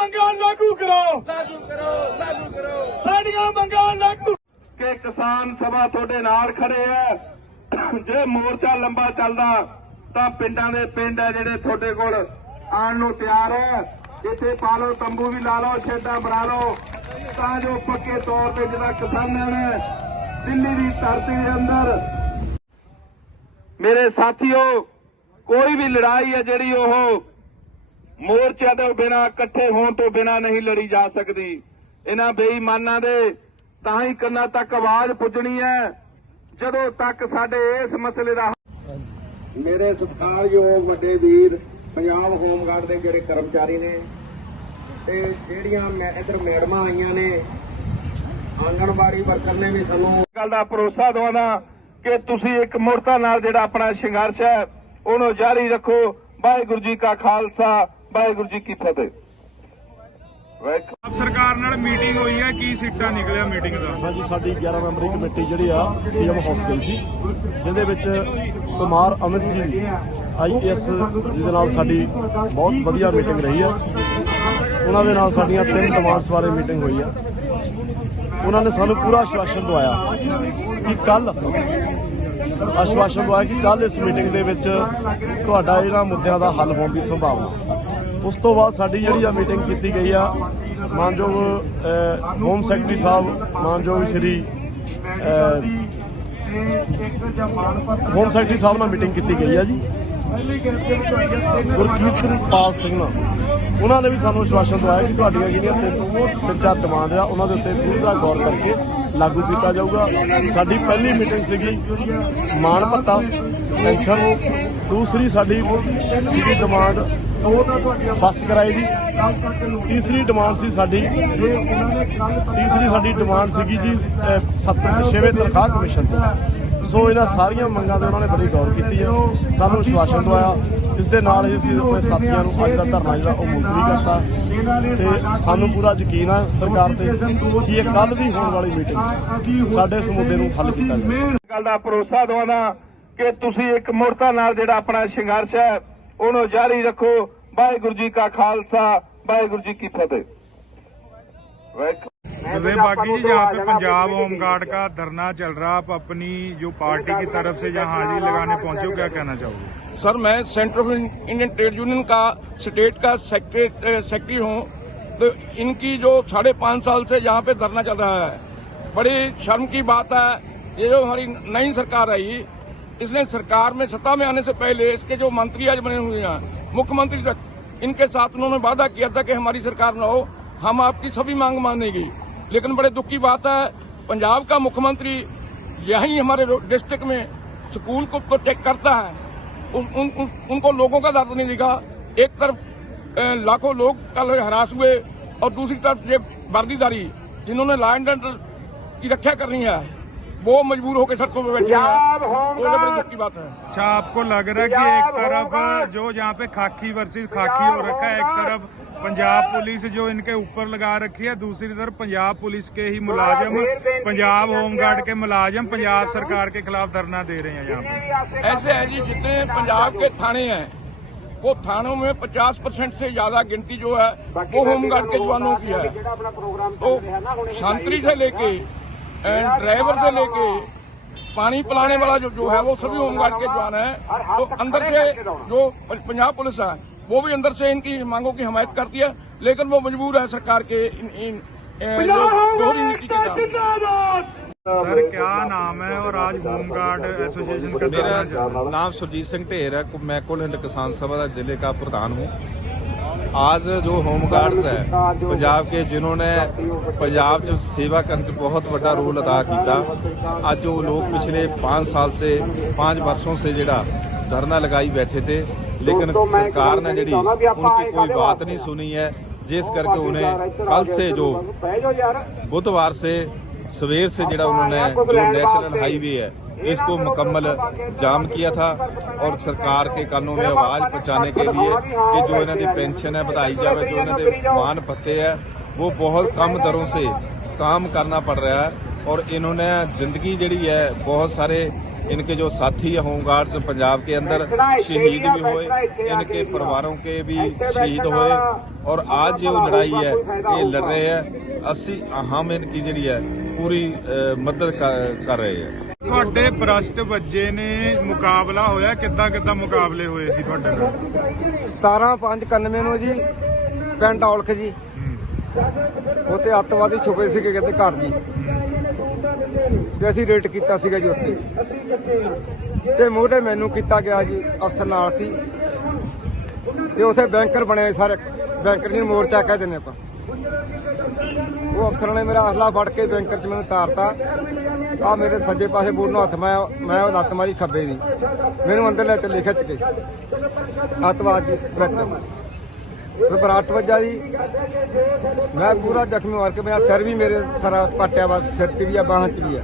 ਮੰਗਾਂ ਲਾਗੂ ਕਰੋ। ਲਾਗੂ ਕਰੋ ਲਾਗੂ ਕਰੋ। ਸਾਡੀਆਂ ਮੰਗਾਂ ਲਾਗੂ ਕਿ ਕਿਸਾਨ ਸਭਾ ਤੁਹਾਡੇ ਨਾਲ ਖੜੇ ਆ। ਜੇ ਮੋਰਚਾ ਲੰਬਾ ਚੱਲਦਾ ਤਾਂ ਪਿੰਡਾਂ ਦੇ ਪਿੰਡ ਹੈ ਜਿਹੜੇ ਤੁਹਾਡੇ ਕੋਲ ਆਉਣ ਨੂੰ ਤਿਆਰ ਹੈ ਇੱਥੇ ਪਾ ਲਓ ਤੰਬੂ ਵੀ ਲਾ ਲਓ ਛੇਡਾਂ ਬਣਾ ਲਓ। ਤਾਂ ਜੋ ਪੱਕੇ ਤੌਰ ਤੇ ਜਿਹੜਾ ਕਿਸਾਨਾਂ ਨੇ ਦਿੱਲੀ ਦੀ ਧਰਤੀ ਦੇ ਅੰਦਰ। ਮੇਰੇ ਸਾਥੀਓ ਕੋਈ ਵੀ ਲੜਾਈ ਹੈ ਜਿਹੜੀ ਉਹ ਮੋਰਚਿਆਂ ਤੋਂ ਬਿਨਾ ਇਕੱਠੇ ਹੋਣ ਤੋਂ ਬਿਨਾ ਨਹੀਂ ਲੜੀ ਜਾ ਸਕਦੀ। ਇਹਨਾਂ ਬੇਈਮਾਨਾਂ ਦੇ ਤਾਂ ਹੀ ਕੰਨਾਂ ਤੱਕ ਆਵਾਜ਼ ਪੁੱਜਣੀ ਹੈ ਜਦੋਂ ਤੱਕ ਸਾਡੇ ਇਸ ਮਸਲੇ ਦਾ ਮੇਰੇ ਸਤਿਕਾਰਯੋਗ ਵੱਡੇ ਵੀਰ ਪੰਜਾਬ ਹੋਮਗਾਰਡ ਦੇ ਜਿਹੜੇ ਕਰਮਚਾਰੀ ਨੇ ਤੇ ਜਿਹੜੀਆਂ ਮੈਂ ਇੱਧਰ ਮੈਡਮਾਂ ਆਈਆਂ ਨੇ ਆਂਗਣਵਾੜੀ ਵਰਕਰ ਨੇ ਵੀ ਸਾਨੂੰ ਗੱਲ ਦਾ ਭਰੋਸਾ ਦਵਾਉਣਾ ਕਿ ਤੁਸੀਂ ਇੱਕ ਮੁਰਤਾ ਨਾਲ ਜਿਹੜਾ ਆਪਣਾ ਸੰਘਰਸ਼ ਹੈ ਉਹਨੂੰ ਜਾਰੀ ਰੱਖੋ। ਵਾਹਿਗੁਰੂ ਜੀ ਕਾ ਖਾਲਸਾ। ਵਾਹਿਗੁਰੂ ਜੀ ਕੀ ਫਤਿਹ। ਆਪ ਸਰਕਾਰ ਨਾਲ ਮੀਟਿੰਗ ਹੋਈ ਹੈ ਕੀ ਸਿੱਟਾ ਨਿਕਲਿਆ ਮੀਟਿੰਗ ਦਾ? ਹਾਂਜੀ ਸਾਡੀ 11 ਮੈਂਬਰੀ ਕਮੇਟੀ ਜਿਹੜੀ ਆ ਸੀਐਮ ਹਾਊਸ ਗਈ ਸੀ ਜਿਹਦੇ ਵਿੱਚ ਕੁਮਾਰ ਅਮਿਤ ਜੀ ਆਈਐਸ ਜਿਹਦੇ ਨਾਲ ਸਾਡੀ ਬਹੁਤ ਵਧੀਆ ਮੀਟਿੰਗ ਰਹੀ ਆ। ਉਹਨਾਂ ਦੇ ਨਾਲ ਸਾਡੀਆਂ ਤਿੰਨ ਡਿਮਾਂਡਸ ਬਾਰੇ ਮੀਟਿੰਗ ਹੋਈ ਆ। ਉਹਨਾਂ ਨੇ ਸਾਨੂੰ ਪੂਰਾ ਆਸ਼ਵਾਸਨ ਦਵਾਇਆ ਕਿ ਕੱਲ ਆਸ਼ਵਾਸਨ ਦਵਾਇਆ ਕਿ ਕੱਲ ਇਸ ਮੀਟਿੰਗ ਦੇ ਵਿੱਚ ਤੁਹਾਡਾ ਇਹਨਾਂ ਮੁੱਦਿਆਂ ਦਾ ਹੱਲ ਹੋਣ ਦੀ ਸੰਭਾਵਨਾ। ਉਸ ਤੋਂ ਬਾਅਦ ਸਾਡੀ ਜਿਹੜੀ ਆ ਮੀਟਿੰਗ ਕੀਤੀ ਗਈ ਆ, ਮਾਨਯੋਗ ਹੋਮ ਸੈਕਟਰੀ ਸਾਹਿਬ, ਮਾਨਯੋਗ ਸ਼੍ਰੀ ਹੋਮ ਸੈਕਟਰੀ ਸਾਹਿਬ ਨਾਲ ਮੀਟਿੰਗ ਕੀਤੀ ਗਈ ਆ ਜੀ। ਗੁਰਕੀਰਤ ਸਿੰਘ ਪਾਲ ਸਿੰਘ ਨਾਲ। ਉਹਨਾਂ ਨੇ ਵੀ ਸਾਨੂੰ ਆਸ਼ਵਾਸਨ ਦਵਾਇਆ ਕਿ ਤੁਹਾਡੀਆਂ ਜਿਹੜੀਆਂ ਤਿੰਨ ਤਿੰਨ ਚਾਰ ਡਿਮਾਂਡ ਆ ਉਹਨਾਂ ਦੇ ਉੱਤੇ ਪੂਰੀ ਤਰ੍ਹਾਂ ਗੌਰ ਕਰਕੇ ਲਾਗੂ ਕੀਤਾ ਜਾਊਗਾ। ਸਾਡੀ ਪਹਿਲੀ ਮੀਟਿੰਗ ਸੀਗੀ ਮਾਣ ਭੱਤਾ ਪੈਨਸ਼ਨ ਦੂਸਰੀ ਸਾਡੀ ਸੀਗੀ ਡਿਮਾਂਡ ਬੱਸ ਕਿਰਾਏ ਦੀ। ਤੀਸਰੀ ਡਿਮਾਂਡ ਸੀ ਸਾਡੀ। ਤੀਸਰੀ ਸਾਡੀ ਡਿਮਾਂਡ ਸੀਗੀ ਜੀ ਅਹ, ਸੱਤ ਛੇਵੇਂ ਤਨਖਾਹ ਕਮਿਸ਼ਨ ਦੀ ਸੋ ਇਹਨਾਂ ਸਾਰੀਆਂ ਮੰਗਾਂ ਤੇ ਉਹਨਾਂ ਨੇ ਬੜੀ ਗੌਰ ਕੀਤੀ ਹੈ ਸਾਨੂੰ ਵਿਸ਼ਵਾਸਨ ਦਵਾਇਆ। ਇਸ ਦੇ ਨਾਲ ਹੀ ਅਸੀਂ ਆਪਣੇ ਸਾਥੀਆਂ ਨੂੰ ਅੱਜ ਦਾ ਧਰਨਾ ਜਿਹੜਾ ਉਹ ਮੁਲਤਵੀ ਕਰਤਾ। ਤੇ ਸਾਨੂੰ ਪੂਰਾ ਯਕੀਨ ਹੈ ਸਰਕਾਰ ਤੇ ਕਿ ਇਹ ਕੱਲ ਦੀ ਹੋਣ ਵਾਲੀ ਮੀਟਿੰਗ ਸਾਡੇ ਇਸ ਮੁੱਦੇ ਨੂੰ ਹੱਲ ਕੀਤਾ ਜਾਵੇ। ਗੱਲ ਦਾ ਭਰੋਸਾ ਦਵਾਉਣਾ ਕਿ ਤੁਸੀਂ ਇੱਕ ਮੁਰਤਾ ਨਾਲ ਜਿਹੜਾ ਆਪਣਾ ਸੰਘਰਸ਼ ਹੈ ਉਹਨੂੰ ਜਾਰੀ ਰੱਖੋ। ਵਾਹਿਗੁਰੂ ਜੀ ਕਾ ਖਾਲਸਾ ਵਾਹਿਗੁਰੂ ਜੀ ਕੀ ਫਤਿਹ। चलिए बाकी जी यहाँ पे पंजाब होम गार्ड का धरना चल रहा आप अपनी जो पार्टी की तरफ़ से जहाँ हाजिरी लगाने पहुँचे हो क्या कहना चाहोगे? सर मैं सेंट्रल इंडियन ट्रेड यूनियन का स्टेट का सेक्रेटरी eh, हूँ। तो इनकी जो साढ़े पाँच साल से यहाँ पे धरना चल रहा है बड़ी शर्म की बात है। ये जो हमारी नई सरकार आई इसने सरकार में सत्ता में आने से पहले इसके जो मंत्री आज बने हुए हैं मुख्यमंत्री तक इनके साथ उन्होंने वादा किया था कि हमारी सरकार न हो हम आपकी सभी मांग मानेगी। लेकिन बड़े दुख की बात है पंजाब का मुख्यमंत्री यही हमारे डिस्ट्रिक्ट में स्कूल को प्रोटेक्ट करता है। उन, उन, उन, उनको लोगों का दर्द नहीं दिखा। एक तरफ़ लाखों लोग कल हरास हुए और दूसरी तरफ़ ये वर्दीदारी जिन्होंने लाइन एंड की रक्षा करनी है। वो मजबूर होकर सड़कों पर बैठे हैं तो बड़ी दुख की बात है। अच्छा आपको लग रहा है कि एक तरफ़ जो यहाँ पे खाकी वर्सेस खाकी हो रखा है एक तरफ़ पंजाब पुलिस जो इनके ऊपर लगा रखी है दूसरी तरफ़ पंजाब पुलिस के ही मुलाजिम पंजाब होमगार्ड के मुलाजिम पंजाब सरकार के खिलाफ धरना दे रहे हैं यहाँ पे। ऐसे है जी जितने पंजाब के थाने हैं वो थानों में 50 परसेंट से ज़्यादा गिनती जो है वो होमगार्ड के जवानों की है। तो संतरी से लेके अ, ड्राइवर से लेके पानी पिलाने वाला जो जो है वो सभी होमगार्ड के जवान है तो अंदर से जो पंजाब पुलिस है वो भी अंदर से इनकी मांगों की हमायत करती है लेकिन वो मजबूर है सरकार के इन, इन अ, जो दोहरी नीति के कारण सर क्या नाम है और आज होमगार्ड एसोसिएशन का धरना चल रहा है मेरा नाम सुरजीत सिंह ढेर है मैं कुल हिंद किसान सभा जिले का प्रधान हूँ आज जो होमगार्ड्स है पंजाब के जिन्होंने पंजाब च सेवा करने च बहुत बड़ा रोल अदा किया आज जो लोग पिछले पांच साल से पांच वर्षों से जेड़ा धरना लगाई बैठे थे लेकिन सरकार ने जेड़ी उनकी कोई बात नहीं सुनी है जिस करके उन्हें कल से जो बुधवार से सवेर से जेड़ा उन्होंने जो नेशनल हाईवे है इसको मुकम्मल जाम किया था और सरकार के कानों में आवाज पहुंचाने के लिए कि जो इन्हों की पेंशन है बढ़ाई जाए जो इन्हों के मान पत्ते है वो बहुत कम दरों से काम करना पड़ रहा है और इन्होंने जिंदगी जड़ी है बहुत सारे इनके जो साथी है होमगार्ड्स पंजाब के अंदर शहीद भी हुए इनके परिवारों के भी शहीद हुए और आज जो लड़ाई है ये लड़ रहे हैं ਅਸੀਂ हम इनकी जड़ी है ਪੂਰੀ ਮਦਦ ਕਰ ਰਹੇ ਹੈ ਤੁਹਾਡੇ ਬ੍ਰਸ਼ਟ ਵੱਜੇ ਨੇ ਮੁਕਾਬਲਾ ਹੋਇਆ ਕਿੱਦਾਂ ਕਿੱਦਾਂ ਮੁਕਾਬਲੇ ਹੋਏ ਸੀ ਤੁਹਾਡੇ ਨਾਲ? 17591 ਨੂੰ ਜੀ ਪਿੰਡ ਔਲਖ ਜੀ। ਉੱਥੇ ਅੱਤਵਾਦੀ ਛੁਪੇ ਸੀਗੇ ਕਿਤੇ ਘਰ ਜੀ। ਤੇ ਅਸੀਂ ਰੇਟ ਕੀਤਾ ਸੀਗਾ ਜੀ ਉੱਥੇ। ਤੇ ਮੋਢੇ ਮੈਨੂੰ ਕੀਤਾ ਗਿਆ ਜੀ ਅਫਸਰ ਨਾਲ ਸੀ। ਤੇ ਉਥੇ ਬੈਂਕਰ ਬਣੇ ਸਾਰੇ। ਬੈਂਕਰ ਜੀ ਮੋਰਚਾ ਕਹਿ ਦਿੰਨੇ ਆਪਾਂ। ਉਹ ਅਫਸਰਾਂ ਨੇ ਮੇਰਾ ਅਸਲਾ ਫੜ ਕੇ ਬੈਂਕਰ 'ਚ ਮੈਨੂੰ ਤਾਰਤਾ ਆ ਮੇਰੇ ਸੱਜੇ ਪਾਸੇ ਬੋਲ ਨੂੰ ਹੱਥ, ਮੈਂ ਮੈਂ ਉਹ ਲੱਤ ਮਾਰੀ ਖੱਬੇ ਦੀ। ਮੈਨੂੰ ਅੰਦਰ ਲੈ ਚੱਲੇ, ਖਿੱਚ ਕੇ। ਅੱਤਵਾਦ ਜੀ ਵਿੱਚ ਤੇ ਪਰ 8 ਵਜਾ ਜੀ। ਮੈਂ ਪੂਰਾ ਜ਼ਖਮੀ ਮਾਰ ਕੇ ਮੇਰਾ ਸਿਰ ਵੀ ਮੇਰੇ ਸਾਰਾ ਪੱਟਿਆ ਵਾ, ਸਿਰ ਤੇ ਵੀ ਆ, ਬਾਹਾਂ 'ਚ ਵੀ ਆ।